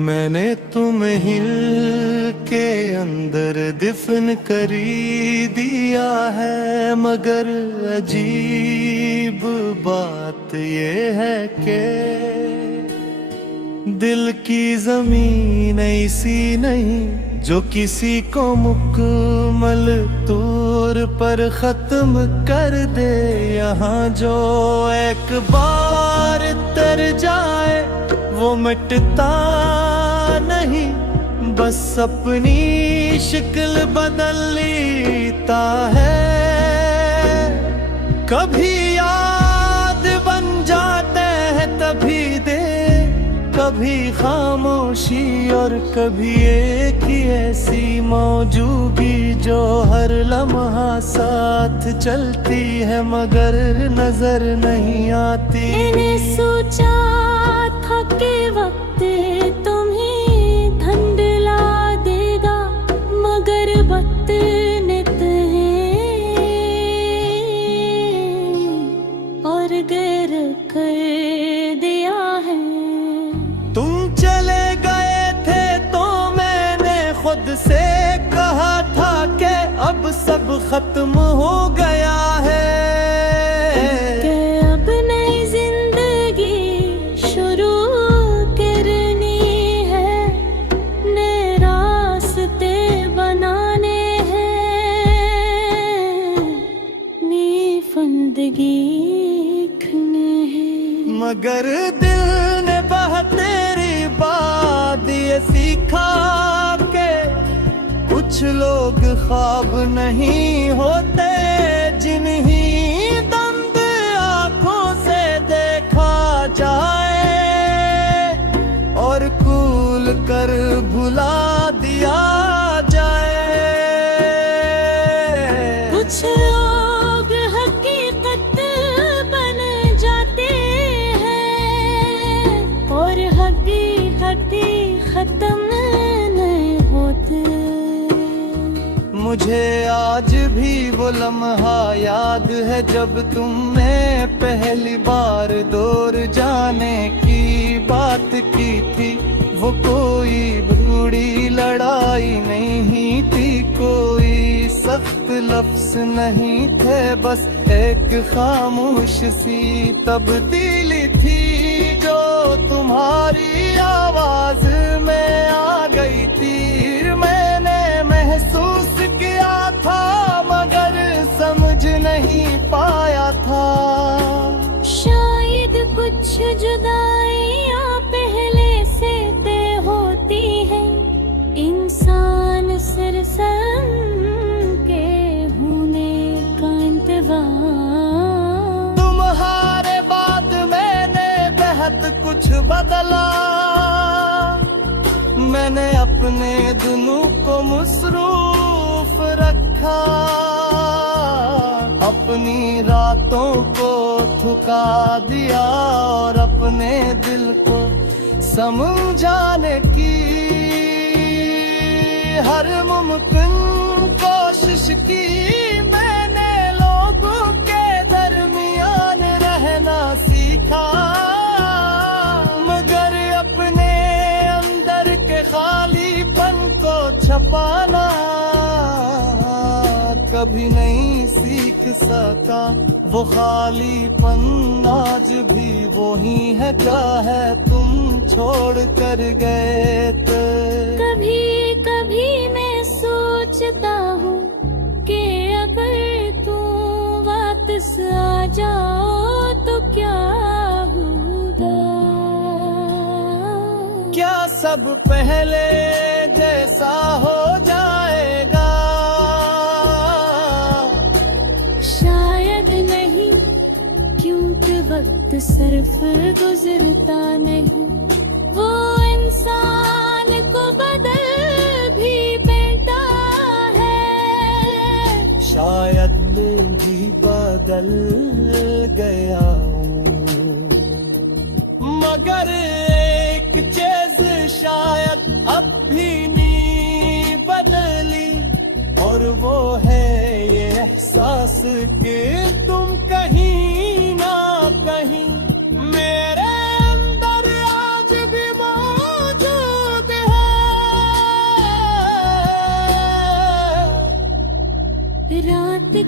मैंने तुम्हें हिल के अंदर दफन करी दिया है, मगर अजीब बात ये है कि दिल की जमीन ऐसी नहीं जो किसी को मुकम्मल तौर पर खत्म कर दे। यहाँ जो एक बार तर जाए वो मिटता नहीं, बस अपनी शक्ल बदल लेता है। कभी याद बन जाते हैं तभी दे, कभी खामोशी और कभी एक ही ऐसी मौजूदगी जो हर लम्हा साथ चलती है मगर नजर नहीं आती। मैंने सोचा था कि वक्त तुम्हें धंधला देगा, मगर वक्त ने तुम्हें और गैर कर दिया है। तुम चले गए थे तो मैंने खुद से कहा था कि अब सब खत्म हो गया है, कि अब नई जिंदगी शुरू करनी है, नए रास्ते बनाने हैं, नई जिंदगी लिखनी है। मगर दिल ने तेरी बात ये सीखा के कुछ लोग ख्वाब नहीं होते जिन्हीं दंद आंखों से देखा जाए और कूल कर भुला दिया जाए। कुछ लोग हकीकत बन जाते हैं और हकीकत खत्म नहीं होते। मुझे आज भी वो लम्हा याद है जब तुमने पहली बार दूर जाने की बात की थी। वो कोई बूढ़ी लड़ाई नहीं थी, कोई सख्त लफ्ज नहीं थे, बस एक खामोश सी तब्दीली थी जो तुम्हारी आवाज में आ गई थी। मैंने महसूस किया था मगर समझ नहीं पाया था। शायद कुछ जुदाइयां पहले से तय होती है, इंसान सरसम के होने का इंतज़ार। तुम्हारे बाद मैंने बेहद कुछ बदला, मैंने अपने दिलों को मसरूफ रखा, अपनी रातों को थका दिया और अपने दिल को समझाने की हर मुमकिन कोशिश की। मैंने लोगों के दरमियान रहना सीखा, मगर अपने अंदर के खालीपन को छपाना कभी नहीं सीख सका। वो खालीपन आज भी वही है क्या है तुम छोड़ कर गए थे। कभी कभी मैं सोचता हूँ कि अगर तू वापस आ जाओ तो क्या होगा। क्या सब पहले जैसा हो जाएगा? शायद नहीं, क्योंकि वक्त सिर्फ गुजरता नहीं, वो इंसान को बदल भी देता है। शायद मैं भी बदल गया हूँ, मगर एक चीज शायद अब भी नहीं बदली और वो है ये एहसास कि तुम कहीं ना कहीं मेरे अंदर आज भी मौजूद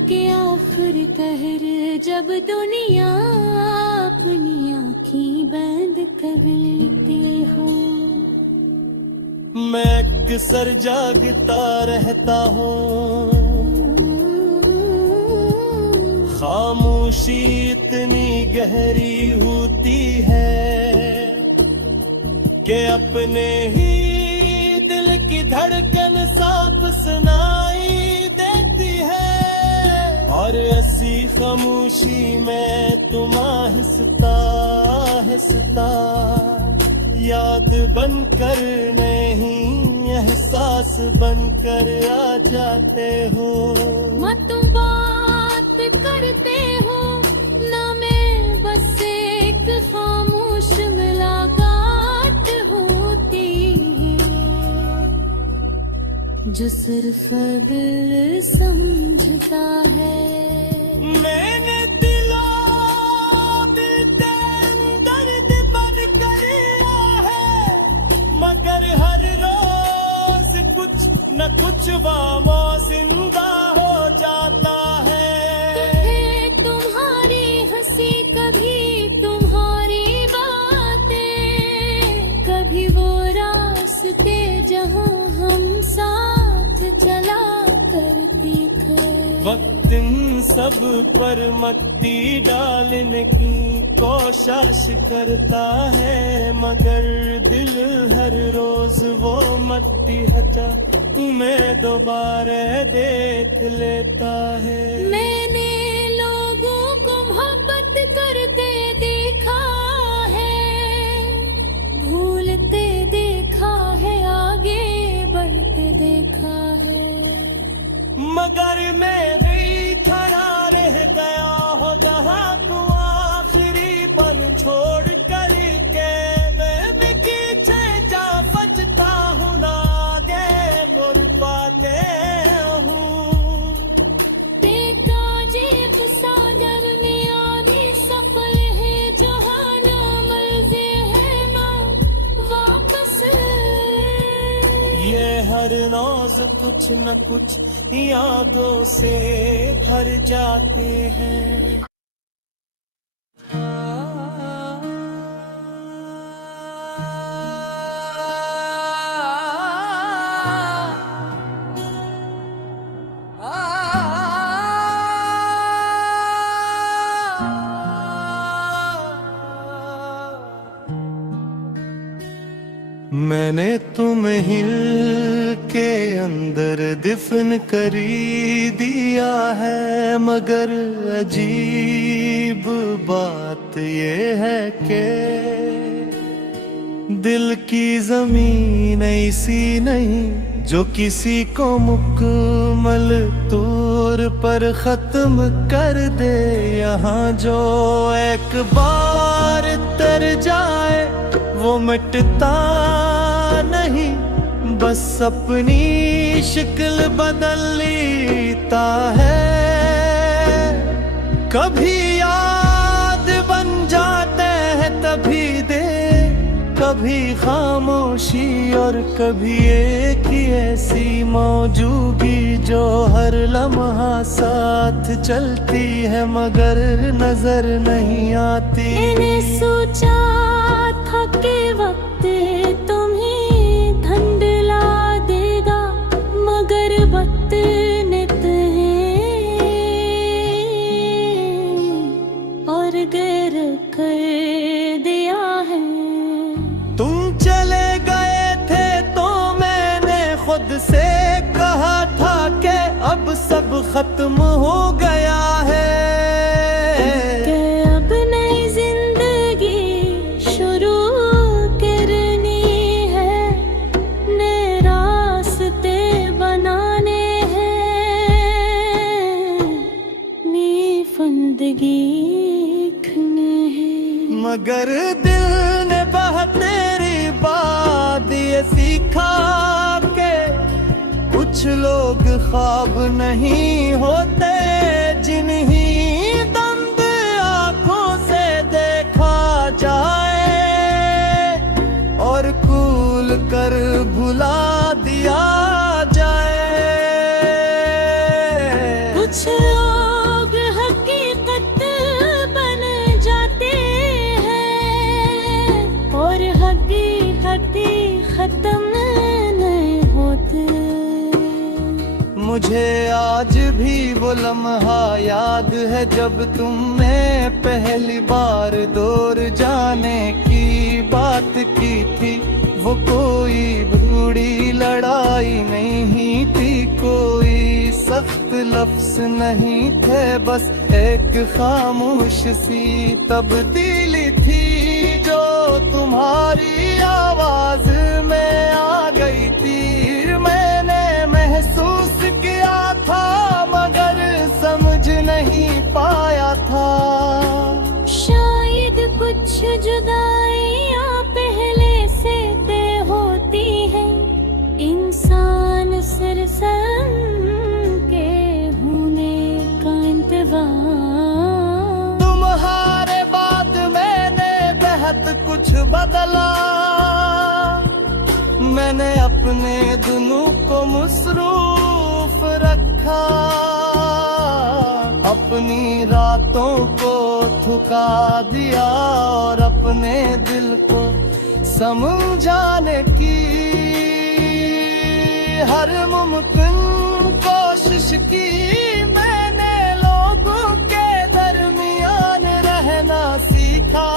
के आखिर कहर जब दुनिया अपनी आँखें बंद कर लेती हो। मैं अक्सर जागता रहता हूँ, खामोशी इतनी गहरी होती है कि अपने ही दिल की धड़कन साफ सुनाई देती है। और ऐसी खामोशी में तुम आहिस्ता आहिस्ता याद बनकर नहीं एहसास बनकर आ जाते हो। मत बात करते हो ना, मैं बस एक खामोश मुलाकात होती है जो सिर्फ दिल समझता है। मैंने दिलों के दर्द बन कर है, मगर हर रोज कुछ न कुछ वामो जिंदा हो जाता है। तुम्हारी हंसी कभी तुम्हारी बातें, कभी वो रास्ते जहां हम साथ चला करते थे। वक्त इन सब पर मट्टी डालने की कोशिश करता है, मगर दिल हर रोज वो मट्टी हटा मैं दोबारा देख लेता है। मैंने लोगों को मोहब्बत करते देखा है, भूलते देखा है, आगे बढ़ते देखा है, मगर मैं नहीं खड़ा रह गया हो जहाँ तू आखिरी पल छोड़ कर के। मैं भी पीछे जा बचता हूँ ना आगे गुर पाते हूँ। देखा जीव सागर में आने सफल है जहाना मर्जी है माँ वापस। ये हर नौज कुछ न कुछ यादों से भर जाते हैं। मैंने तुम्हें हिल के अंदर दफन करी दिया है, मगर अजीब बात ये है कि दिल की जमीन ऐसी नहीं जो किसी को मुकम्मल तौर पर खत्म कर दे। यहाँ जो एक बार तर जाए वो मिटता नहीं, बस अपनी शक्ल बदल लेता है। कभी याद बन जाते हैं तभी दे, कभी खामोशी और कभी एक ही ऐसी मौजूदगी जो हर लम्हा साथ चलती है मगर नजर नहीं आती। मैंने सोचा था कि वक्त तुम्हें धंधला देगा, मगर वक्त ने तुम्हें और गैर कर दिया है। तुम चले गए थे तो मैंने खुद से कहा था कि अब सब खत्म हो गया है, कि अब नई जिंदगी शुरू करनी है, नए रास्ते बनाने हैं, नई जिंदगी लिखनी है। मगर दिल ने तेरी बात ये सीखा के कुछ लोग ख्वाब नहीं होते जिन्हीं दंद आंखों से देखा जाए और कूल कर भुला दिया जाए। कुछ खत्म नहीं होते। मुझे आज भी वो लम्हा याद है जब तुमने पहली बार दूर जाने की बात की थी। वो कोई बूढ़ी लड़ाई नहीं थी, कोई सख्त लफ्ज नहीं थे, बस एक खामोश सी तब्दीली थी जो तुम्हारी आवाज में आ गई थी। मैंने महसूस किया था मगर समझ नहीं पाया था। शायद कुछ जुदाइयां पहले से तय होती है, इंसान सरसम के होने का इंतज़ार। तुम्हारे बाद मैंने बेहद कुछ बदला, मैंने अपने दुनू को मसरूफ रखा, अपनी रातों को थका दिया और अपने दिल को समझाने की हर मुमकिन कोशिश की। मैंने लोगों के दरमियान रहना सीखा,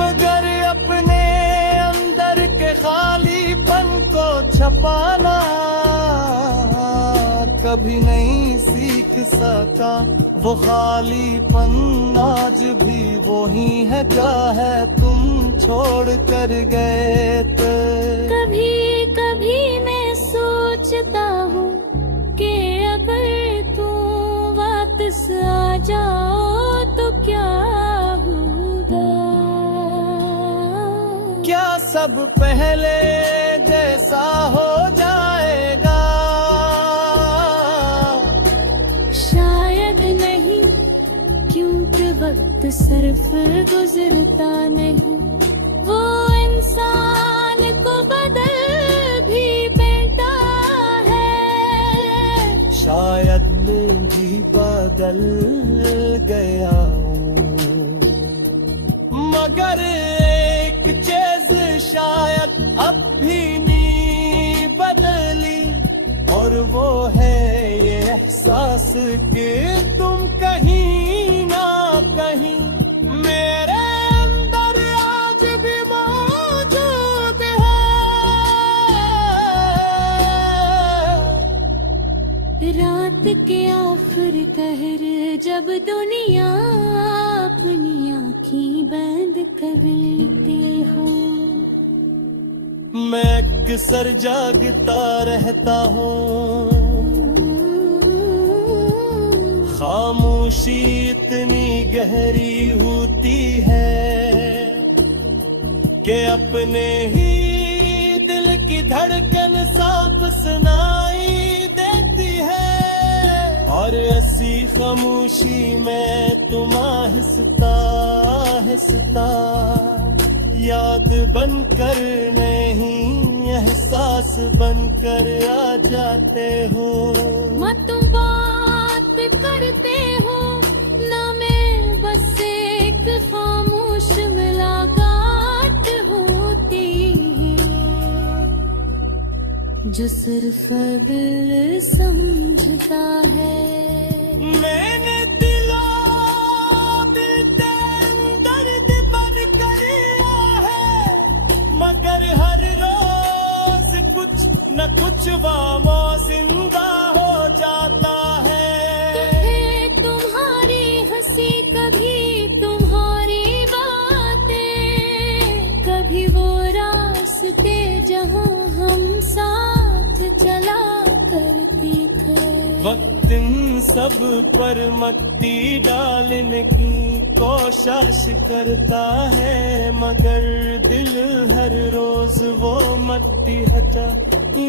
मगर अपने अंदर के खालीपन को छपाना कभी नहीं सीख सका। वो खालीपन आज भी वही है क्या है तुम छोड़ कर गए थे। कभी कभी मैं सोचता हूँ कि अगर तू वापस आ जाओ तो क्या होगा। क्या सब पहले जैसा हो जाएगा? शायद नहीं, क्योंकि वक्त सिर्फ गुजरता नहीं, वो इंसान को बदल भी देता है। शायद मैं भी बदल गया हूँ, मगर एक चीज शायद अब भी नहीं बदली, और वो है ये एहसास कि तुम कहीं ना कहीं मेरे अंदर आज भी मौजूद है। रात के आखिर कहर जब दुनिया अपनी आँखें बंद कर लेती हो, मैं अक्सर जागता रहता हूँ। खामोशी इतनी गहरी होती है कि अपने ही दिल की धड़कन साफ सुनाई देती है। और ऐसी खामोशी में तुम आहिस्ता आहिस्ता याद बनकर नहीं एहसास बनकर आ जाते हो। मत तुम बात करते हो ना, मैं बस एक खामोश मुलाकात होती है जो सिर्फ दिल समझता है। मैंने दिल के दर्द भर कर है, मगर हर रोज कुछ न कुछ वामो जिंदा हो जाता है। तुम्हारी हंसी, कभी तुम्हारी बातें, कभी वो रास्ते जहाँ हम साथ चला करते थे। वक्त इन सब पर मट्टी डालने की कोशिश करता है, मगर दिल हर रोज वो मट्टी हटा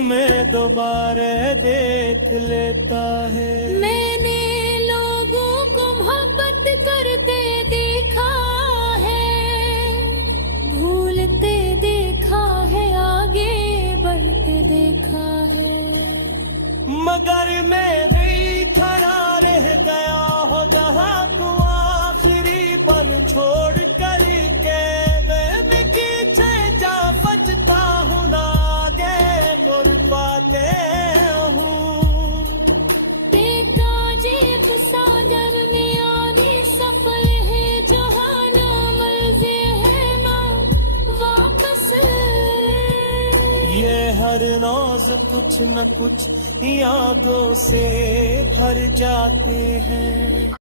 मैं दोबारा देख लेता है। मैंने लोगों को मोहब्बत करते देखा है, भूलते देखा है, आगे बढ़ते देखा है, मगर मैं नहीं खड़ा रह गया हो जहाँ तू आखिरी पल छोड़ कर के मैं पीछे जा बचता रोज कुछ न कुछ यादों से भर जाते हैं।